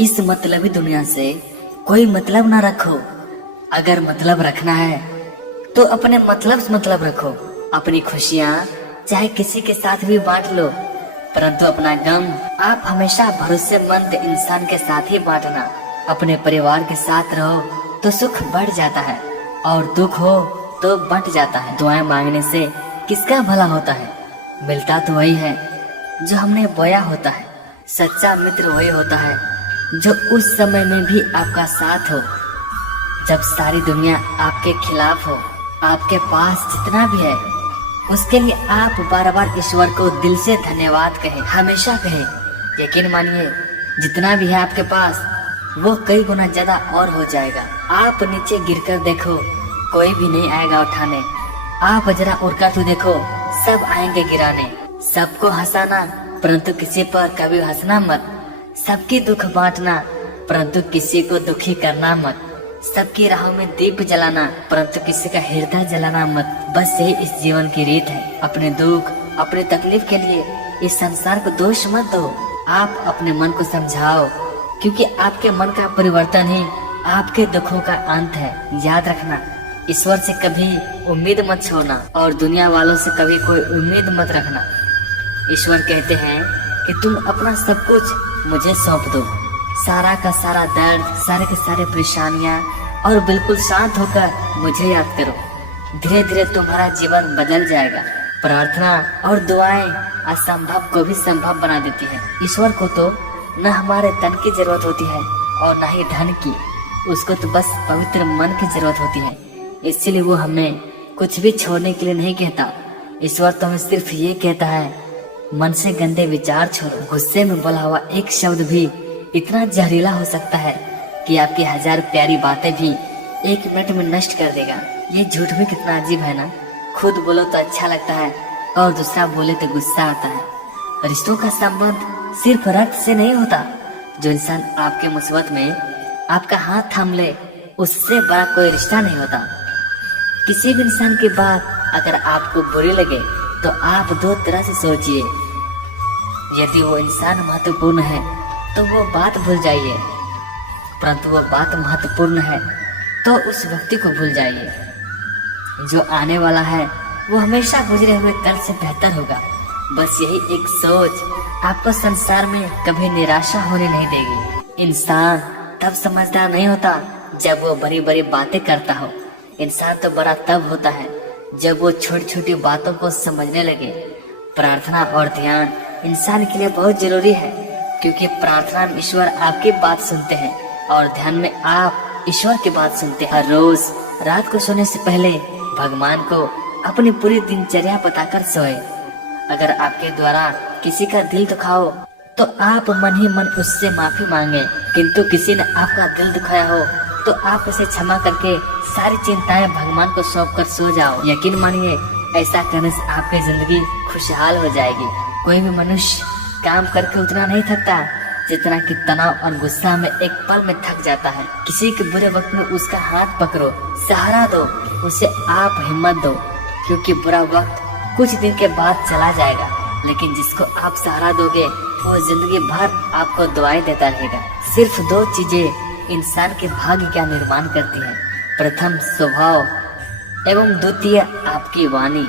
इस मतलबी दुनिया से कोई मतलब ना रखो। अगर मतलब रखना है तो अपने मतलब से मतलब रखो। अपनी खुशियाँ चाहे किसी के साथ भी बांट लो, परंतु अपना गम आप हमेशा भरोसेमंद इंसान के साथ ही बांटना। अपने परिवार के साथ रहो तो सुख बढ़ जाता है और दुख हो तो बंट जाता है। दुआएं मांगने से किसका भला होता है? मिलता तो वही है जो हमने बोया होता है। सच्चा मित्र वही होता है जो उस समय में भी आपका साथ हो जब सारी दुनिया आपके खिलाफ हो। आपके पास जितना भी है उसके लिए आप बार बार ईश्वर को दिल से धन्यवाद कहें, हमेशा कहें। यकीन मानिए जितना भी है आपके पास वो कई गुना ज्यादा और हो जाएगा। आप नीचे गिरकर देखो, कोई भी नहीं आएगा उठाने। आप जरा उड़कर तो देखो, सब आएंगे गिराने। सबको हंसाना परंतु किसी पर कभी हंसना मत। सबकी दुख बांटना परंतु किसी को दुखी करना मत। सबकी राहों में दीप जलाना परंतु किसी का हृदय जलाना मत। बस यही इस जीवन की रीत है। अपने दुख अपने तकलीफ के लिए इस संसार को दोष मत दो। आप अपने मन को समझाओ, क्योंकि आपके मन का परिवर्तन ही आपके दुखों का अंत है। याद रखना, ईश्वर से कभी उम्मीद मत छोड़ना और दुनिया वालों से कभी कोई उम्मीद मत रखना। ईश्वर कहते हैं कि तुम अपना सब कुछ मुझे सौंप दो, सारा का सारा दर्द, सारे के सारे परेशानियां, और बिल्कुल शांत होकर मुझे याद करो। धीरे धीरे तुम्हारा जीवन बदल जाएगा। प्रार्थना और दुआएं असंभव को भी संभव बना देती है। ईश्वर को तो न हमारे तन की जरूरत होती है और न ही धन की, उसको तो बस पवित्र मन की जरूरत होती है। इसलिए वो हमें कुछ भी छोड़ने के लिए नहीं कहता। ईश्वर तो हमें सिर्फ ये कहता है, मन से गंदे विचार छोड़ो। गुस्से में बोला हुआ एक शब्द भी इतना जहरीला हो सकता है कि आपकी 1000 प्यारी बातें भी 1 मिनट में नष्ट कर देगा। ये झूठ भी कितना अजीब है ना। खुद बोलो तो अच्छा लगता है और दूसरा बोले तो गुस्सा आता है। रिश्तों का संबंध सिर्फ रक्त से नहीं होता। जो इंसान आपके मुसीबत में आपका हाथ थाम ले, उससे बड़ा कोई रिश्ता नहीं होता। किसी भी इंसान की बात अगर आपको बुरी लगे तो आप 2 तरह से सोचिए। यदि वो इंसान महत्वपूर्ण है तो वो बात भूल जाइए, परंतु वो बात महत्वपूर्ण है तो उस व्यक्ति को भूल जाइए। जो आने वाला है वो हमेशा गुजरे हुए कल से बेहतर होगा। बस यही एक सोच आपको संसार में कभी निराशा होने नहीं देगी। इंसान तब समझदार नहीं होता जब वो बड़ी बड़ी बातें करता हो। इंसान तो बड़ा तब होता है जब वो छोटी छोटी बातों को समझने लगे। प्रार्थना और ध्यान इंसान के लिए बहुत जरूरी है, क्योंकि प्रार्थना में ईश्वर आपकी बात सुनते हैं और ध्यान में आप ईश्वर की बात सुनते हैं। हर रोज रात को सोने से पहले भगवान को अपनी पूरी दिनचर्या बताकर सोए। अगर आपके द्वारा किसी का दिल दुखाओ तो आप मन ही मन उससे माफी मांगे, किंतु किसी ने आपका दिल दुखाया हो तो आप उसे क्षमा करके सारी चिंताएं भगवान को सौंप कर सो जाओ। यकीन मानिए ऐसा करने से आपकी जिंदगी खुशहाल हो जाएगी। कोई भी मनुष्य काम करके उतना नहीं थकता जितना कि तनाव और गुस्सा में एक पल में थक जाता है। किसी के बुरे वक्त में उसका हाथ पकड़ो, सहारा दो, उसे आप हिम्मत दो, क्योंकि बुरा वक्त कुछ दिन के बाद चला जाएगा, लेकिन जिसको आप सहारा दोगे वो जिंदगी भर आपको दुआएं देता रहेगा। सिर्फ 2 चीजें इंसान के भाग्य का निर्माण करती है। प्रथम स्वभाव एवं द्वितीय आपकी वाणी।